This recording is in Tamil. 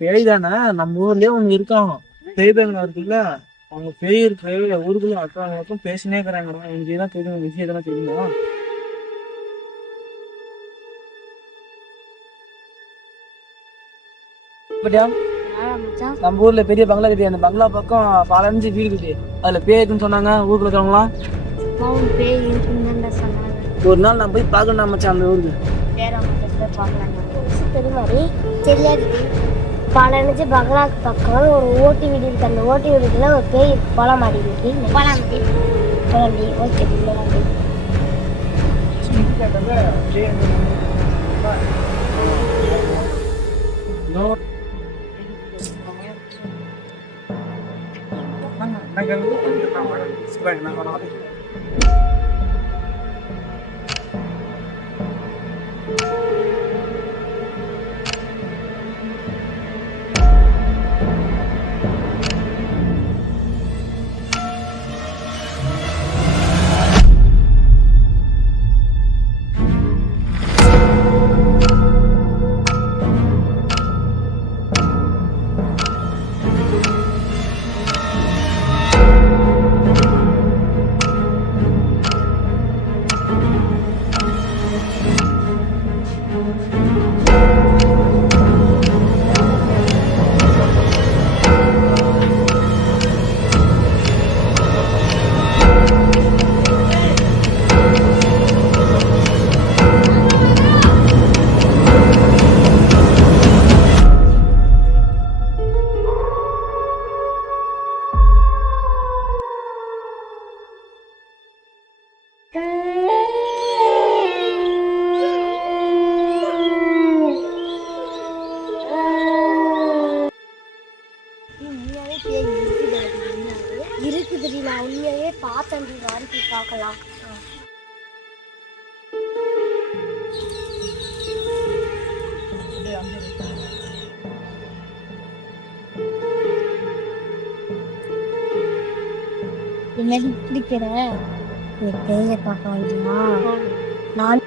பேய் தானே, நம்ம ஊர்லயே ஒண்ணு இருக்காங்க, பேய் பேங்களா இருக்குல்ல, அவங்க பேய் இருக்கிற ஊருக்குள்ள அக்காங்களுக்கும் பேசினே இருக்கிறாங்க. எனக்கு தான் தெரியும், விஷயம் எதனா தெரியுமா? பட்டியா நம்ம ஊர்ல பெரிய பங்களா கட்டி, அந்த பங்களா பக்கம் 15 வீடு கட்டி, அதுல பேய் இருக்குன்னு சொன்னாங்க ஊருக்குள்ள இருக்கிறவங்களாம். ஒரு நாள் நான் போய் பார்க்கணும் மச்சான் அந்த ஊருக்கு. பதினஞ்சு பங்களாக்கு பக்கம் ஒரு ஓட்டி வீடு இருக்கு. அந்த ஓட்டி வீடுக்குள்ள ஒரு பேய் இருக்கு. போலாம் மாடி இருக்கு. போலாண்டி ஓகே. இருக்குது, நான் உண்மையாவே பார்த்தேன். வாரிக்கு பார்க்கலாம். என்ன பிடிக்கிற பேய பார்க்க வேண்டியமா? நான்